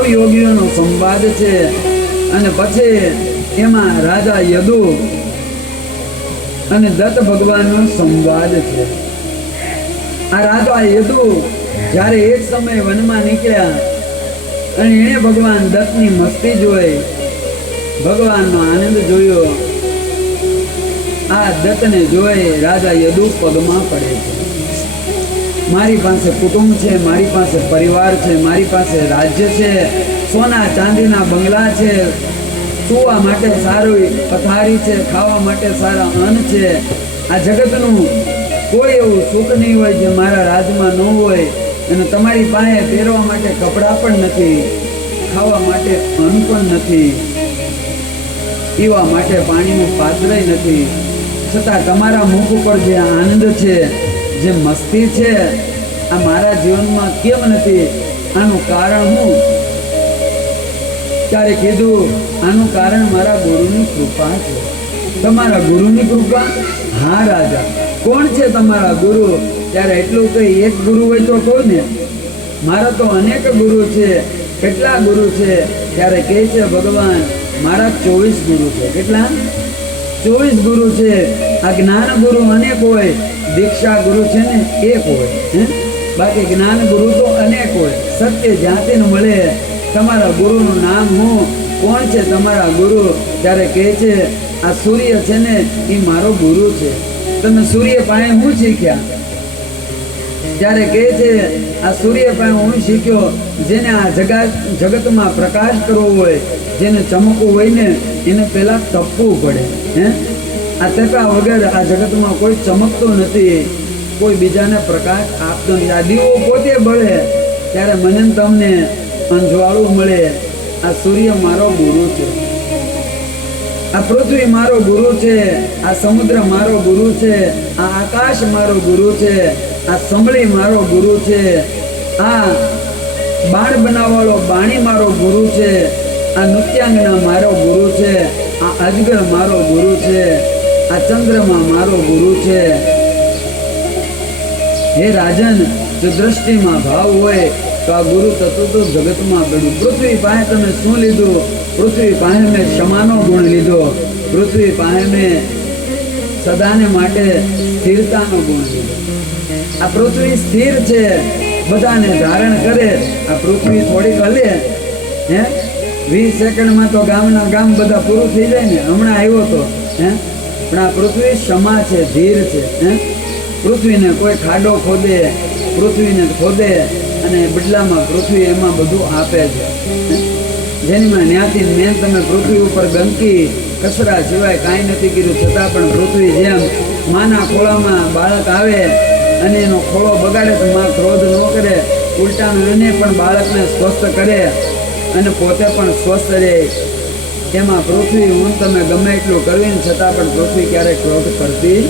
નવયોગીઓનો સંવાદ છે અને પછી એમાં રાજા યદુ અને દત્ત ભગવાનનો સંવાદ છે. આ રાજા યદુ જ્યારે એક સમય વનમાં નીકળ્યા અને એણે ભગવાન દત્તની મસ્તી જોઈ, ભગવાનનો આનંદ જોયો. આ દત્તને જોઈ રાજા યદુ પગમાં પડે છે. મારી પાસે કુટુંબ છે, મારી પાસે પરિવાર છે, મારી પાસે રાજ્ય છે, સોના ચાંદીના બંગલા છે, સુવા માટે સારી પથારી છે, ખાવા માટે સારા અન્ન છે. આ જગતનું કોઈ એવું સુખ નહીં હોય જે મારા રાજમાં ન હોય. અને તમારી પાસે પહેરવા માટે કપડાં પણ નથી, ખાવા માટે અન્ન પણ નથી, પીવા માટે પાણીનું પાત્રય નથી. છતાં તમારા મુખ ઉપર જે આનંદ છે, જે મસ્તી છે, આ મારા જીવનમાં કેમ નથી? આનું કારણ હું? ત્યારે કીધું, આનું કારણ મારા ગુરુની કૃપા છે. તમારા ગુરુની કૃપા? હા રાજા. કોણ છે તમારા ગુરુ? ત્યારે એટલું કઈ એક ગુરુ હોય તો કહો ને. મારા તો અનેક ગુરુ છે. કેટલા ગુરુ છે? ત્યારે કહે છે ભગવાન, મારા 24 ગુરુ છે. કેટલા? 24 ગુરુ છે. આ જ્ઞાન ગુરુ અનેક હોય, દીક્ષા ગુરુ છે ને એક હોય. બાકી જ્ઞાન ગુરુ તો અનેક હોય. સત્ય જ્યાંથી મળે. તમારા ગુરુનું નામ હું? કોણ છે તમારા ગુરુ? ત્યારે કહે છે, આ સૂર્ય છે ને એ મારો ગુરુ છે. તમે સૂર્ય પાસે હું શીખ્યા? ત્યારે કહે છે, આ સૂર્ય પાસે હું શીખ્યો, જેને આ જગતમાં પ્રકાશ કરવો હોય, જેને ચમકવું હોય ને એને પહેલા તપવું પડે. આ તપ્યા વગર આ જગતમાં કોઈ ચમકતું નથી, કોઈ બીજાને પ્રકાશ આપતો નથી. આ દીવો પોતે બળે ત્યારે મને તમને અંજવાળું મળે. આ સૂર્ય મારો ગુરુ છે, આ પૃથ્વી મારો ગુરુ છે, આ સમુદ્ર મારો ગુરુ છે, આ આકાશ મારો ગુરુ છે, આ સંભળી મારો ગુરુ છે, આ બાણ બનાવવાળો બાણી મારો ગુરુ છે, આ નૃત્યાંગના મારો ગુરુ છે, આ અજગર મારો ગુરુ છે, આ ચંદ્રમા મારો ગુરુ છે. હે રાજન, જો દ્રષ્ટિમાં ભાવ હોય તો આ ગુરુ તત્વ તો જગતમાં ગણું. પૃથ્વી પાસે તમે શું લીધું? પૃથ્વી પાસે મેં ક્ષમાનો ગુણ લીધો. પૃથ્વી પાસે મેં સદાને માટે સ્થિરતાનો ગુણ લીધો. આ પૃથ્વી સ્થિર છે, બધાને ધારણ કરે. આ પૃથ્વી થોડીક હલે, 20 સેકન્ડમાં તો ગામના ગામ બધા પૂરું થઈ જાય ને. હમણાં આવ્યો તો પણ આ પૃથ્વી ક્ષમા છે, ધીર છે. પૃથ્વીને કોઈ ખાડો ખોદે, પૃથ્વીને ખોદે અને બદલામાં પૃથ્વી એમાં બધું આપે છે. જેનીમાં ન્યાથી મેં તમે પૃથ્વી ઉપર ગંદકી કચરા સિવાય કાંઈ નથી કર્યું, છતાં પણ પૃથ્વી જેમ માના ખોળામાં બાળક આવે અને એનો ખોળો બગાડે તો માં ક્રોધ ન કરે, ઉલટાનું એને પણ બાળકને સ્વસ્થ કરે અને પોતે પણ સ્વસ્થ રહે. એમાં પૃથ્વી હું તમે ગમે એટલું કરવી ને છતાં પણ પૃથ્વી ક્યારેય ક્રોધ કરતી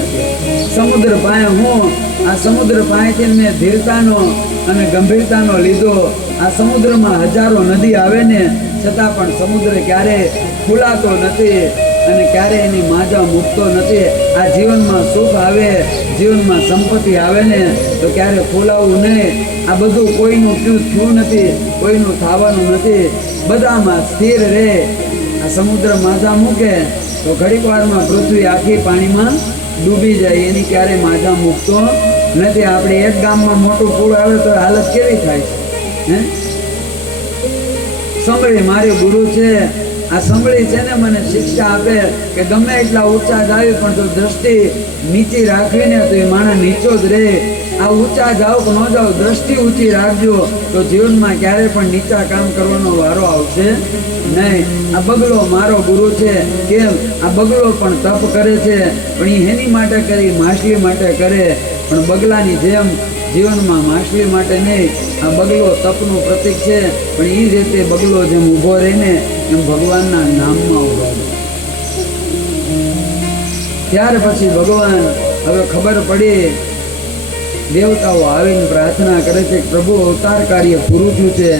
નથી. સમુદ્ર પાસે હું, આ સમુદ્ર પાસેથી મેં ધીરતાનો અને ગંભીરતાનો લીધો. આ સમુદ્રમાં હજારો નદી આવે ને છતાં પણ સમુદ્ર ક્યારેય ફૂલાતો નથી અને ક્યારેય એની માજા મૂકતો નથી. આ જીવનમાં સુખ આવે, જીવનમાં સંપત્તિ આવે ને તો ક્યારે ફૂલાવવું નહીં. આ બધું કોઈનું થયું નથી, કોઈનું થવાનું નથી, બધામાં સ્થિર રહે. આ સમુદ્ર માજા મૂકે તો ઘડીક વારમાં પૃથ્વી આખી પાણીમાં ડૂબી જાય, એની ક્યારેય માજા મૂકતો નથી. આપણે એક ગામમાં મોટું પૂર આવે તો હાલત કેવી થાય છે? સંભળી મારી ગુરુ છે. આ સંભળી છે ને મને શિક્ષા આપે કે ગમે એટલા ઊંચા જાવી પણ જો દ્રષ્ટિ નીચી રાખવીને તો એ માણસ નીચો જ રહે. આ ઊંચા જાઓ કે ન જાઓ, દ્રષ્ટિ ઊંચી રાખજો તો જીવનમાં ક્યારેય પણ નીચા કામ કરવાનો વારો આવશે નહીં. આ બગલો મારો ગુરુ છે. કેમ? આ બગલો પણ તપ કરે છે, પણ એ એની માટે કરી, માછલી માટે કરે. પણ બગલાની જેમ જીવનમાં માછલી માટે નહીં. આ બગલો તપનું પ્રતીક છે, પણ એ રીતે બગલો જેમ ઊભો રહીને એમ ભગવાનના નામમાં ઊભો રહે. ત્યાર પછી ભગવાન હવે ખબર પડી, દેવતાઓ આવીને પ્રાર્થના કરે છે કે પ્રભુ અવતાર કાર્ય પૂરું થયું છે,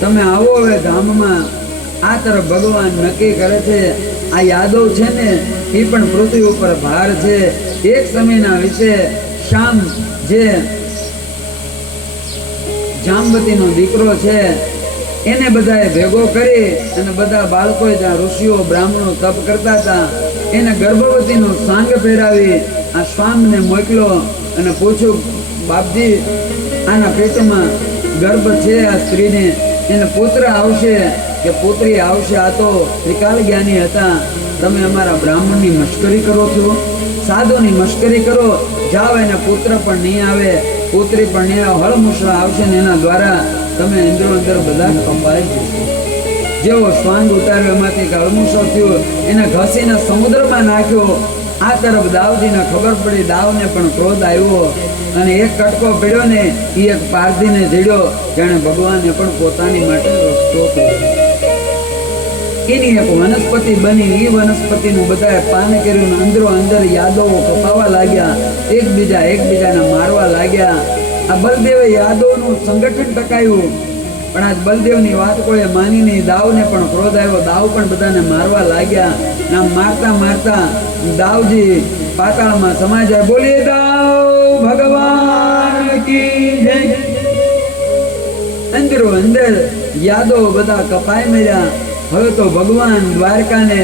તમે આવો હવે ધામમાં. આ તરફ ભગવાન નક્કી કરે છે. આ યાદવ છે ને એ પણ પૃથ્વી ઉપર ભાર છે. એક સમયના વિશે શામ જે જાંબતીનો દીકરો છે એને બધાએ ભેગો કરી અને બધા બાળકો જ્યાં ઋષિઓ બ્રાહ્મણો તપ કરતા હતા એને ગર્ભવતીનો સાંગ પહેરાવી આ શ્વામને મોકલ્યો અને પૂછ્યું, બાપજી આના પેટમાં ગર્ભ છે, આ સ્ત્રીને એને પુત્ર આવશે કે પુત્રી આવશે? આ તો ત્રિકાલ જ્ઞાની હતા, તમે અમારા બ્રાહ્મણની મશ્કરી કરો છો, સાધુની મશ્કરી કરો. જાઓ, એને પુત્ર પણ નહીં આવે, પુત્રી પણ નહીં આવે, હળમુસળા આવશે ને એના દ્વારા તમે ઇન્દ્રો અંદર બધા કંપાઈ જશો. જેવો શ્વાન ઉતાર્યો એમાંથી હળમુસળો થયો, એને ઘસીને સમુદ્રમાં નાખ્યો. આ તરફ દાવજીને ખબર પડી, દાવને પણ ક્રોધ આવ્યો અને એક કટકો પડ્યો ને એ એક પારધીને જડ્યો, જાણે ભગવાને પણ પોતાની માટે રસ્તો કર્યો. એની એક વનસ્પતિ બની, એ વનસ્પતિનું બધાએ પાન કર્યું, અંદરો અંદર યાદવો કપાવા લાગ્યા, એકબીજાને મારવા લાગ્યા. આ બલદેવે યાદવનું સંગઠન ટકાયું, પણ આજ બલદેવની વાત કોઈ માની નહીં. દાવને પણ ક્રોધ આવ્યો, દાવ પણ બધાને મારવા લાગ્યા. નામ મારતા મારતા દાવજી પાતાળમાં સમાઈ જાય. બોલીએ દાવ ભગવાન કી જય. અંદરો અંદર યાદવ બધા કપાઈ મળ્યા. હવે તો ભગવાન દ્વારકાને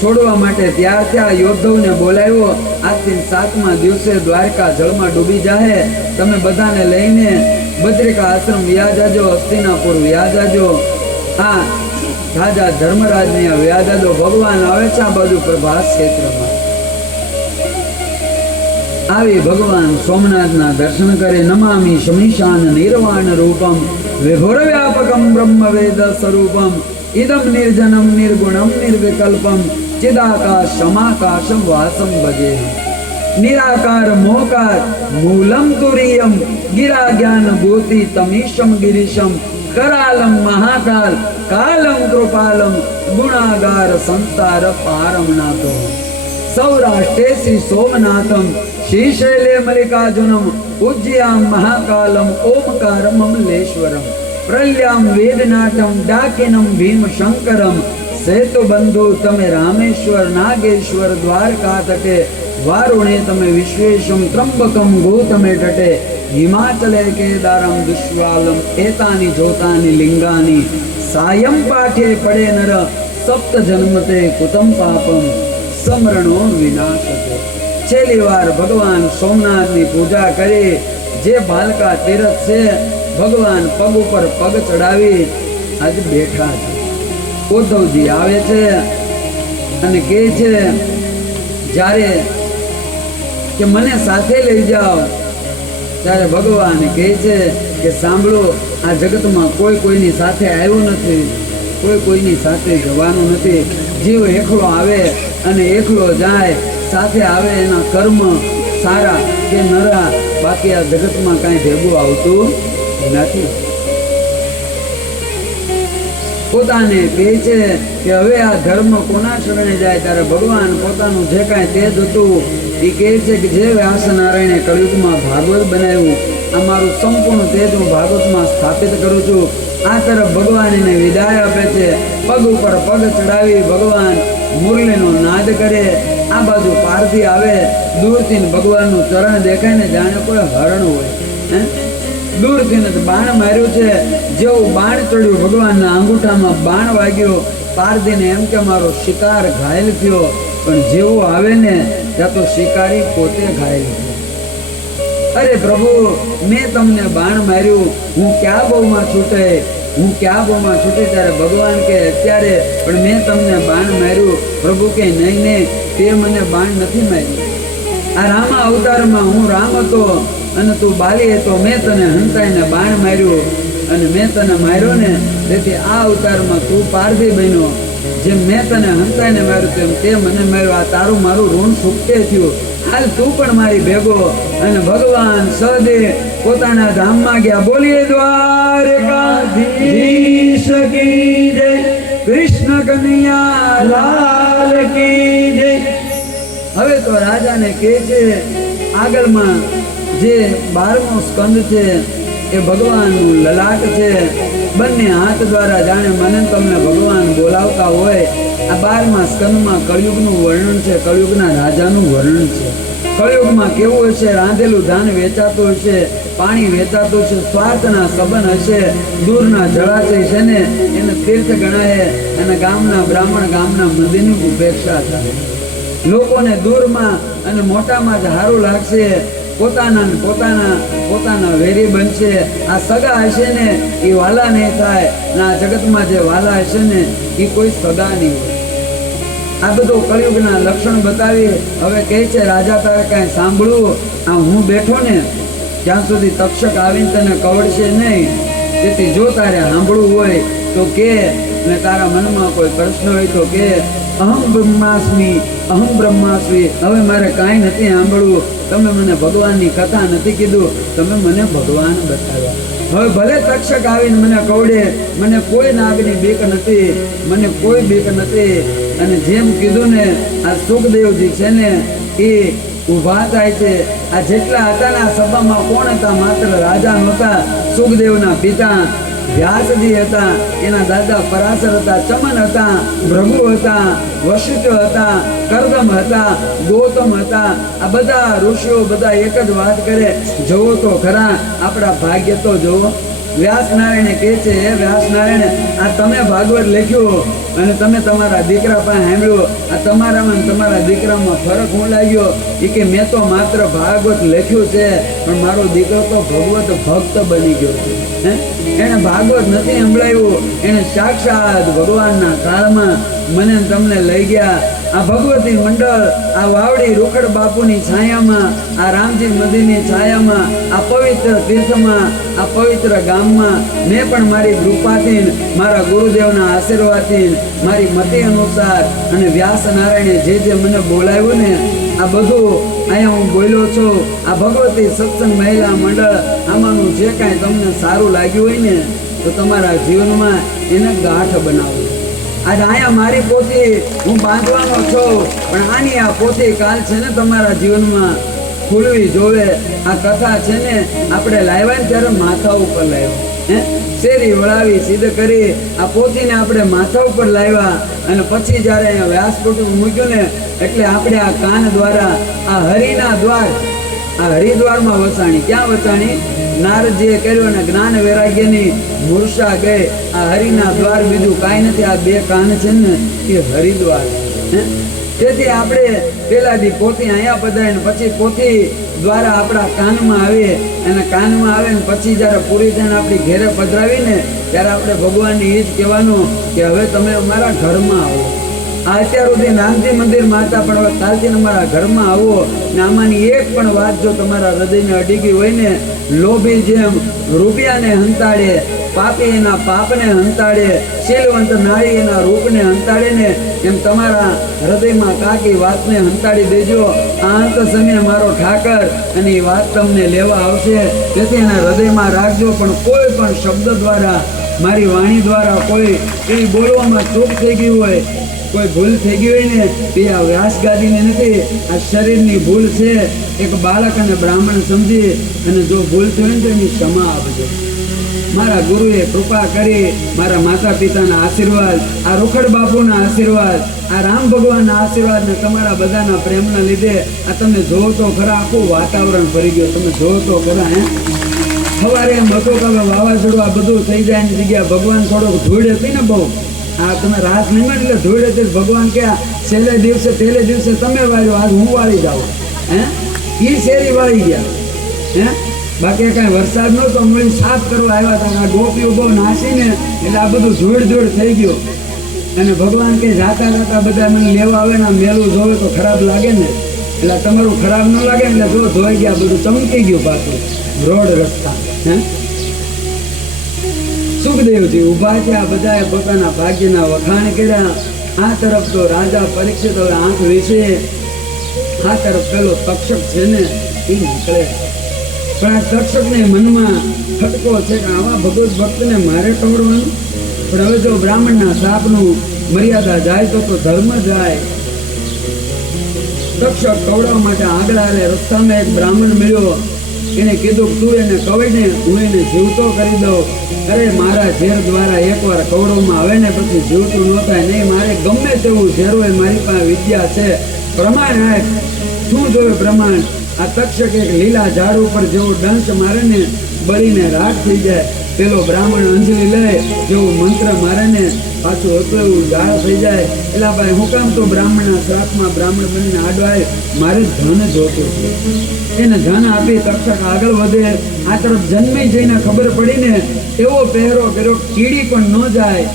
છોડવા માટે તૈયાર થયા. યોદ્ધવને બોલાવ્યો, આજથી 7મા દિવસે દ્વારકા જળમાં ડૂબી જાય, તમે બધાને લઈને બદ્રિકા આશ્રમ વ્યા જાજો, હસ્તિનાપુર વ્યા જાજો, આ રાજા ધર્મરાજને વ્યા જાજો. ભગવાન આવે છે આ બાજુ પ્રભાસ ક્ષેત્રમાં. આવી ભગવાન સોમનાથના દર્શન કરે. નમામિ શમીશાન નિર્વાણ રૂપમ વિભુર વ્યાપકમ બ્રહ્મ વેદ સ્વરૂપમ ઇદમ નિર્જનમ નિર્ગુણમ નિર્વિકલ્પમ ચિદાકાશ સમાકાશમ વાસમ ભજે. નિરાકાર મોકાર મૂલમ તુરીયમ ગિરા જ્ઞાન ભૂતિ તમીશમ ગિરીશમ करालम महाकाल कालम कृपालम गुणागार संसार पारमनाथो सौराष्ट्रे श्री सोमनाथम श्रीशैले मल्लिकार्जुनम उज्जयाम महाकालम ओमकारम अमलेश्वरम प्रल्याम वेदनाथम डाकिनम भीम शंकरम सेतु बंधु तमे रामेश्वर नागेश्वर द्वारका तटे वारुणे तमे विश्वेशम त्र्यंबकम गौतमे तटे हिमाचले केदारम दुष्वालम एतानि जोतानि लिंगानि सायं पाठे पड़े नर सप्त जन्मते कुतम पापम समरणो विनाशते. छेली वार भगवान सोमनाथ ની પૂજા કરી. જે બાલકા તીરથ છે ભગવાન પગ ઉપર પગ ચડાવી આજ બેઠા છે. ઉદ્ધવજી આવે છે અને કહે છે, જ્યારે કે મને સાથે લઈ જાઓ, ત્યારે ભગવાન કહે છે કે સાંભળો, આ જગતમાં કોઈ કોઈની સાથે આવ્યું નથી, કોઈ કોઈની સાથે જવાનું નથી. જીવ એકલો આવે અને એકલો જાય. સાથે આવે એના કર્મ સારા કે નરા, બાકી આ જગતમાં કાંઈ ભેગું આવતું નથી. પોતાને કહે છે કે હવે આ ધર્મ કોના શરણે જાય? ત્યારે ભગવાન પોતાનું જે કાંઈ તેજ હતું એ કહે છે કે જે વ્યાસનારાયણે કળિયુગમાં ભાગવત બનાવ્યું, આ મારું સંપૂર્ણ તેજ હું ભાગવતમાં સ્થાપિત કરું છું. આ તરફ ભગવાન એને વિદાય આપે છે. પગ ઉપર પગ ચડાવી ભગવાન મુરલીનો નાદ કરે. આ બાજુ પારધી આવે, દૂરથી ભગવાનનું ચરણ દેખાય ને જાણે કોઈ હરણ હોય. દૂરથી બાણ માર્યું છે. જેવું બાણ ચડ્યું ભગવાનના અંગૂઠામાં બાણ વાગ્યો. પારધીને એમ કે મારો શિકાર ઘાયલ થયો, પણ જેવું આવે ને ત્યાં તો શિકારી પોતે ઘાયલ થયો. અરે પ્રભુ, મેં તમને બાણ માર્યું, હું ક્યાં બહુમાં છૂટે, હું ક્યાં બહુમાં છૂટે? ત્યારે ભગવાન કે અત્યારે પણ મેં તમને બાણ માર્યું. પ્રભુ કે નહીં નહીં, તે મને બાણ નથી માર્યું. આ રામા અવતારમાં હું રામ હતો અને તું બાલી હતો, મેં તને હંતાઈને બાણ માર્યું અને મેં તને માર્યો ને, તેથી આ અવતારમાં તું પારધી બન્યો. જેમ મેં તને હંતાઈને માર્યું તેમ તે મને માર્યો. આ તારું મારું ઋણ છૂટે થયું. હાલ તું પણ મારી ભેગો. અને ભગવાન સહદેવ પોતાના ધામમાં ગયા. બોલીએ દ્વારકાધીશ કી જય, કૃષ્ણ કનૈયા લાલ કી જય. હવે તો રાજાને કહે છે, આગળમાં જે 12મો સ્કંદ છે એ ભગવાનનું લલાટ છે. બંને હાથ દ્વારા જાણે મને તમને ભગવાન બોલાવતા હોય. આ 12મા સ્કંદમાં કળિયુગનું વર્ણન છે, કળિયુગના રાજાનું વર્ણન છે. કળિયુગમાં કેવું હશે, રાંધેલું ધાન વેચાતું હશે, પાણી વેચાતું છે, સ્વાર્થના સંબંધ હશે, દૂરના જળાશય છે ને એને તીર્થ ગણાય, અને ગામના બ્રાહ્મણ ગામના મંદિરની ઉપેક્ષા થાય. લોકોને દૂરમાં અને મોટામાં જ સારું લાગશે, પોતાના વેરી બનશે. આ સગા હશે ને એ વાલા નહીં થાય, ને આ જગતમાં જે વાલા હશે ને એ કોઈ સગા નહીં હોય. આ બધું કળિયુગના લક્ષણ બતાવી. હવે કહે છે, રાજા તારે કાંઈ સાંભળવું? આ હું બેઠો ને ત્યાં સુધી તક્ષક આવીને તને કવડશે નહીં. તેથી જો તારે સાંભળવું હોય તો કે, ને તારા મનમાં કોઈ પ્રશ્ન હોય તો કે, અહમ બ્રહ્માસ્મિ, અહમ બ્રહ્માસ્મિ. હવે મારે કાંઈ નથી સાંભળવું. તમે મને ભગવાનની કથા નથી કીધું, તમે મને ભગવાન બતાવ્યા. હવે ભલે તક્ષક આવીને મને કવડે, મને કોઈ નાગની બીક નથી, મને કોઈ બીક નથી. અને જેમ કીધું ને, આ સુખદેવજી છે ને એ ઊભા થાય છે. આ જેટલા હતા ને આ સભામાં કોણ હતા? માત્ર રાજા નહોતા, સુખદેવના પિતા વ્યાસજી હતા, એના દાદા પરાશર હતા, ચમન હતા, ભૃગુ હતા, વશિષ્ઠ હતા, કરદમ હતા, ગૌતમ હતા. આ બધા ઋષિઓ બધા એક જ વાત કરે, જોવો તો ખરા આપણા ભાગ્ય તો જોવો. વ્યાસ નારાયણે કહે છે, હે વ્યાસ નારાયણ, આ તમે ભાગવત લખ્યું અને તમે તમારા દીકરા પાસે સાંભળ્યું, આ તમારામાં તમારા દીકરામાં ફરક હું લાગ્યો? એ કે મેં તો માત્ર ભાગવત લખ્યું છે, પણ મારો દીકરો તો ભગવત ભક્ત બની ગયો છે. એને ભાગવત નથી સંભળાયું, એને સાક્ષાત ભગવાનના કાળમાં મને તમને લઈ ગયા. આ ભગવતી મંડળ, આ વાવડી રોકડ બાપુની છાયામાં, આ રામજી મંદિરની છાયામાં, આ પવિત્ર તીર્થમાં, આ પવિત્ર ગામમાં મેં પણ મારી કૃપાથી, મારા ગુરુદેવના આશીર્વાદથી, મારી મતિ અનુસાર અને વ્યાસ નારાયણે જે મને બોલાવ્યું ને, આ બધું અહીંયા હું બોલ્યો છું. આ ભગવતી સત્સંગ મહિલા મંડળ, આમાંનું જે કાંઈ તમને સારું લાગ્યું હોય ને તો તમારા જીવનમાં એને ગાંઠ બનાવો. આજે અહીંયા મારી પોથી હું બાંધવાનો છું, પણ આની આ પોથી કાલ છે ને તમારા જીવનમાં ખુલવી જોવે. આ કથા છે ને આપણે લાવ્યા ને ત્યારે માથા ઉપર લાવ્યા, શેરી વળાવી સિદ્ધ કરી આ પોથીને આપણે માથા ઉપર લાવ્યા. અને પછી જ્યારે અહીંયા વ્યાસપીઠ મૂક્યું ને એટલે આપણે આ કાન દ્વારા આ હરિના દ્વાર, આ હરિદ્વારમાં વસાણી. ક્યાં વસાણી? નારદજીએ કર્યું અને જ્ઞાન વૈરાગ્યની મૂર્છા ગઈ. આ હરિના દ્વાર બીજું કાંઈ નથી, આ બે કાન છે ને એ હરિદ્વાર. તેથી આપણે પેલાથી પોથી અહીંયા પધરાય, પછી પોથી દ્વારા આપણા કાનમાં આવે, અને કાનમાં આવે ને પછી જ્યારે પૂરી થઈને આપણી ઘેરે પધરાવીને ત્યારે આપણે ભગવાનને એ જ કહેવાનું કે હવે તમે અમારા ઘરમાં આવો. અત્યાર સુધી રામજી મંદિરમાં હતા, પણ હવે કાલથી અમારા ઘરમાં આવો. ને આમાંની એક પણ વાત જો તમારા હૃદયને અડી ગઈ હોય ને, લોભી જેમ રૂપિયાને હંતાડે, પાપી એના પાપને હંતાડે, શીલવંત નારી એના રૂપને હંતાડે ને, એમ તમારા હૃદયમાં કાકી વાતને હંતાડી દેજો. આ અંત સમયે મારો ઠાકર અને એ વાત તમને લેવા આવશે. તેથી એના હૃદયમાં રાખજો. પણ કોઈ પણ શબ્દ દ્વારા, મારી વાણી દ્વારા કોઈ એવી બોલવામાં ચૂક થઈ ગઈ હોય, કોઈ ભૂલ થઈ ગઈ હોય ને, તે આ વ્યાસગાદીની નથી, આ શરીરની ભૂલ છે. એક બાળક અને બ્રાહ્મણ સમજી અને જો ભૂલ થઈ હોય ને તો એની ક્ષમા આપજો. મારા ગુરુએ કૃપા કરી, મારા માતા પિતાના આશીર્વાદ, આ રોકડ બાપુના આશીર્વાદ, આ રામ ભગવાનના આશીર્વાદ ને તમારા બધાના પ્રેમના લીધે આ તમે જોવો તો ખરા આખું વાતાવરણ ભરી ગયું. તમે જોવો તો ખરા. સવારે એમ હતો કે હવે વાવાઝોડું આ બધું થઈ જાય એની જગ્યા ભગવાન થોડોક ધૂળ હતી ને બહુ, આ તમે રાસ નહીં એટલે ધૂળ હતી. ભગવાન કે છેલ્લે દિવસે પહેલે દિવસે તમે વાળ્યો, આજ હું વાળી જાઉં. એ શેરી વાળી ગયા. બાકી કાંઈ વરસાદ નહોતો, મળી સાફ કરવા આવ્યા હતા. આ ગોપીઓ બહુ નાસીને એટલે આ બધું ધૂળ થઈ ગયું. અને ભગવાન કે જાતા જાતા બધા મને લેવા આવે ને મેલું જોવે તો ખરાબ લાગે ને, એટલે તમારું ખરાબ ન લાગે એટલે જો ધોઈ ગયા, બધું ચમકી ગયું પાછું રોડ રસ્તા. સુખદેવજી ઊભા છે, આ બધાએ પોતાના ભાગ્યના વખાણ કર્યા. આ તરફ તો રાજા પરીક્ષિત હવે આંખ વીસે, આ તરફ પેલો તક્ષક છે ને એ નીકળે. પણ આ તક્ષકને મનમાં ખટકો છે કે આવા ભગવત ભક્તને મારે કવડવાનું. પણ હવે જો બ્રાહ્મણના શાપનું મર્યાદા જાય તો ધર્મ જાય. તક્ષક કવડવા માટે આગળ આવે. રસ્તામાં એક બ્રાહ્મણ મળ્યો, એને કીધું તું એને કવડને હું એને જીવતો કરી દઉં. અરે મારા ઝેર દ્વારા એકવાર કવડોમાં આવે ને પછી જીવતું ન થાય નહીં. મારે ગમે તેવું ઝેર હોય, મારી પાસે વિદ્યા છે, પ્રમાણ આપ. શું જોયું બ્રહ્માંડ? આ તક્ષક એક લીલા ઝાડ ઉપર જેવો ડંસ મારે ને બળીને રાખ થઈ જાય, પેલો બ્રાહ્મણ અંજલિ લે જેવું મંત્ર મારે ને પાછું હતું એવું ઝાડ થઈ જાય. એટલે ભાઈ હું કામ તો બ્રાહ્મણના શ્રાપમાં બ્રાહ્મણ બનીને આડવાય, મારે ધન જોતું છે. એને ધન આપી તક્ષક આગળ વધે. આ તરફ જન્મી જઈને ખબર પડીને એવો પહેરો કર્યો કીડી પણ ન જાય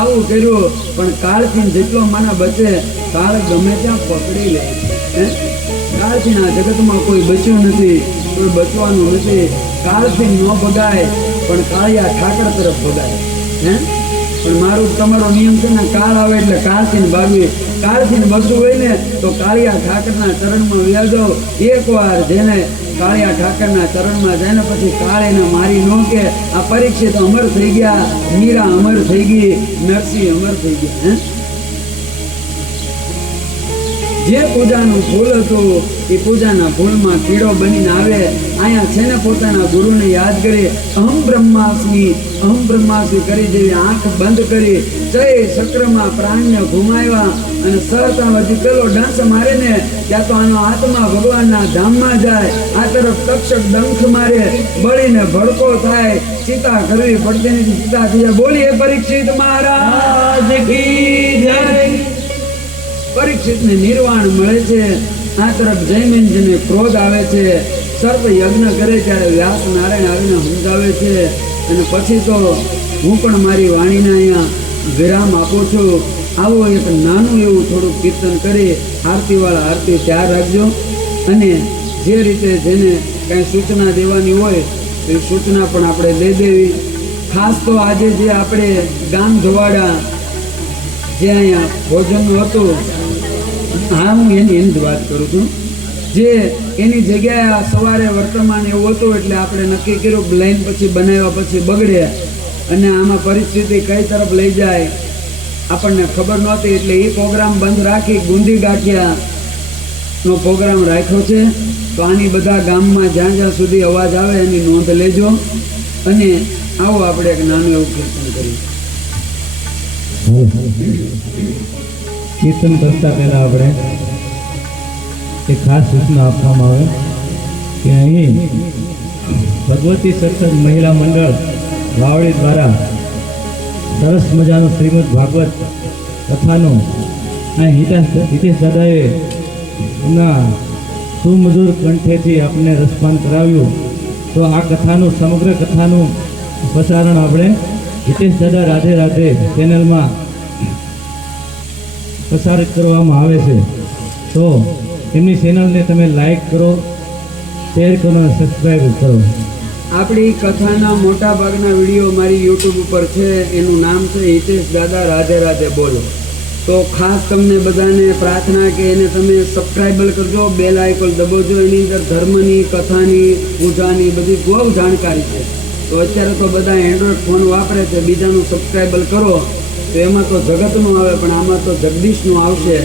આવું કર્યું. પણ કાળથી જેટલો માના બચે કાળ ગમે ત્યાં પકડી લે. કાળથી આ જગતમાં કોઈ બચ્યું નથી, કોઈ બચવાનું નથી. કાળથી ન ભગાય પણ કાળિયા ઠાકર તરફ ભગાય. પણ મારું તમારો નિયમ છે ને, કાળ આવે એટલે કાળથી ભાગવી. કાળથી બચવું હોય ને તો કાળિયા ઠાકરના ચરણમાં વ્યાજો. એકવાર જેને કાળિયા ઠાકરના ચરણમાં જાય ને પછી કાળ એને મારી ન કે. આ પરીક્ષિત અમર થઈ ગયા, મીરા અમર થઈ ગઈ, નરસિંહ અમર થઈ ગયા. જે પૂજાનું ફૂલ હતું એ પૂજાના ફૂલમાં કીડો બનીને આવે. અહીંયા છે ને પોતાના ગુરુને યાદ કરી અહમ બ્રહ્માસ્મિ કરી જેવી આંખ બંધ કરી જય ચક્રમાં પ્રાણને ઘુમાવ્યા અને સહતા વધી પેલો ડાંસ મારે ને ત્યાં તો આનો આત્મા ભગવાનના ધામમાં જાય. આ તરફ તક્ષક ડંખ મારે, બળીને ભડકો થાય. ચિતા કરવી પડતી નથી, ચિતા થઈ જાય. બોલીએ પરીક્ષિત મહારાજ કી જય. પરીક્ષિતને નિર્વાણ મળે છે. આ તરફ જયમિનજીને ક્રોધ આવે છે. સર્પ યજ્ઞ કરે ત્યારે વ્યાસ નારાયણ આવીને સમજાવે છે. અને પછી તો હું પણ મારી વાણીને અહીંયા વિરામ આપું છું. આવો એક નાનું એવું થોડુંક કીર્તન કરી આરતીવાળા આરતી ત્યાર રાખજો. અને જે રીતે જેને કંઈ સૂચના દેવાની હોય એ સૂચના પણ આપણે દઈ દેવી. ખાસ તો આજે જે આપણે ગામ ધોવાડા જે અહીંયા ભોજનનું હતું, હા હું એની જ વાત કરું છું. જે એની જગ્યાએ સવારે વર્તમાન એવું હતું એટલે આપણે નક્કી કર્યું કે લાઈન પછી બનાવ્યા પછી બગડે અને આમાં પરિસ્થિતિ કઈ તરફ લઈ જાય આપણને ખબર નહોતી. એટલે એ પ્રોગ્રામ બંધ રાખી ગુંદી ગાંઠિયાનો પ્રોગ્રામ રાખ્યો છે. તો આની બધા ગામમાં જ્યાં જ્યાં સુધી અવાજ આવે એની નોંધ લેજો. અને આવો આપણે એક નાનું એવું કીર્તન કરીએ. કીર્તન કરતા પહેલા આપણે એક ખાસ સૂચના આપવામાં આવે કે અહીં ભગવતી સત્સંગ મહિલા મંડળ વાવડી દ્વારા સરસ મજાનું શ્રીમદ ભાગવત કથાનું અહીં હિતેશ દાદાએ એમના સુમધુર કંઠેથી આપણને રસપાન કરાવ્યું. તો આ કથાનું સમગ્ર કથાનું પ્રસારણ આપણે હિતેશ દાદા રાધે રાધે ચેનલમાં પ્રસારિત કરવામાં આવે છે. તો એમની ચેનલને તમે લાઈક કરો, શેર કરો અને સબસ્ક્રાઈબ કરો. આપણી કથાના મોટા ભાગના વિડીયો મારી યુટ્યુબ ઉપર છે. એનું નામ છે હિતેશ દાદા રાધે રાધે બોલો. તો ખાસ તમને બધાને પ્રાર્થના કે એને તમે સબસ્ક્રાઈબર કરજો, બેલ આઇકોન દબાવજો. એની અંદર ધર્મની, કથાની, પૂજાની બધી બહુ જાણકારી છે. તો અત્યારે તો બધા એન્ડ્રોઈડ ફોન વાપરે છે, બીજાનું સબસ્ક્રાઈબર કરો તો એમાં તો જગતનું આવે પણ આમાં તો જગદીશનું આવશે.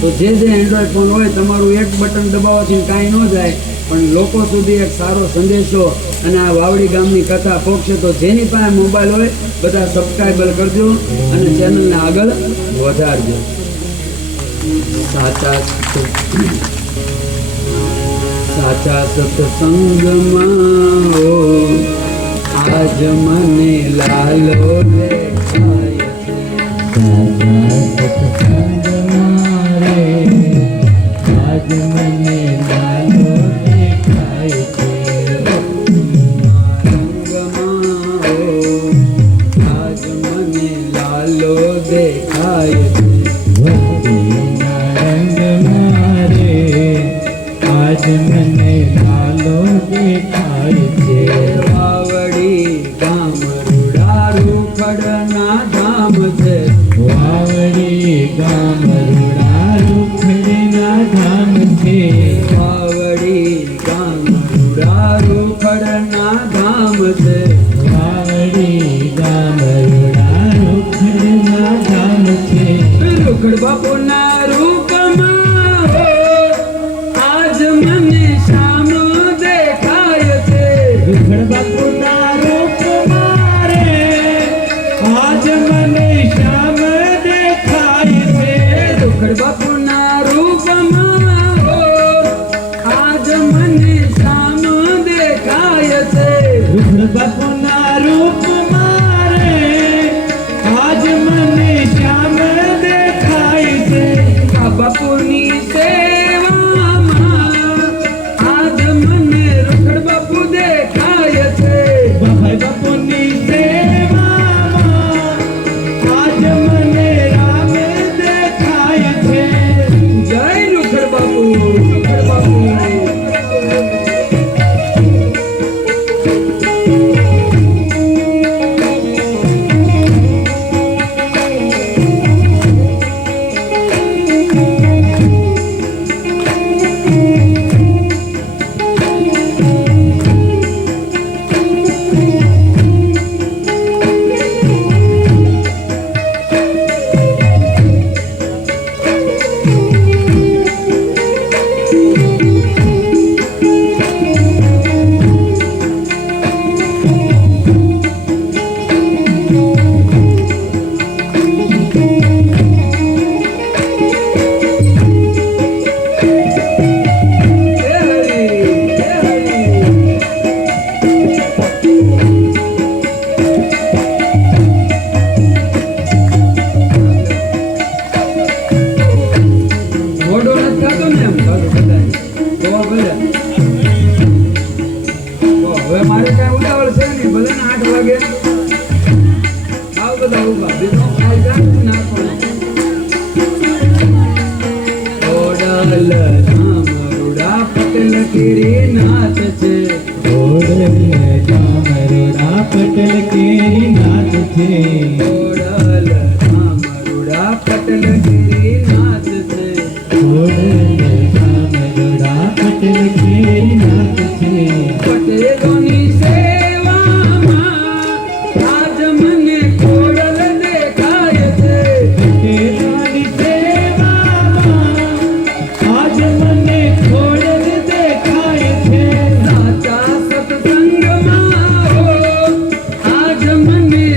તો જે એન્ડ્રોઈડ ફોન હોય તમારું એક બટન દબાવવાથી કાંઈ ન જાય પણ લોકો સુધી એક સારો સંદેશો અને આ વાવડી ગામની કથા પહોંચશે. તો જેની પાસે મોબાઈલ હોય બધા સબસ્ક્રાઈબર કરજો અને ચેનલને આગળ વધારજો. સાચા સત્સંગમાં આજ મને લાલો દેખાય છે. આજ મને લાલો દેખાય છે. આજ મને લાલો દેખાય છે. આજ મને લાલો દેખાય છે. વાવડી ગામ રૂડારું ખડના ધામ છે. વાવડી ગામ રૂડારું ખડના ધામ છે. વાવડી ગામ રૂડારું ખડના ધામ છે. વાવડી ગામ રૂડારું ખડના ધામ છે. રૂખડ બાપુના રૂપમાં આજ મને શ્યામ દેખાય છે. રૂખડ બાપુના રૂપમાં રે આજ મને શ્યામ દેખાય છે. રૂખડ બાપુના રૂપમાં છે ખોડલ ધામ રૂડા પટલ ગિરિનાથ છે પટેલોની સેવામાં આજ મને ખોડલ દેખાય છે સાચા સત્સંગમાં હો આજ મને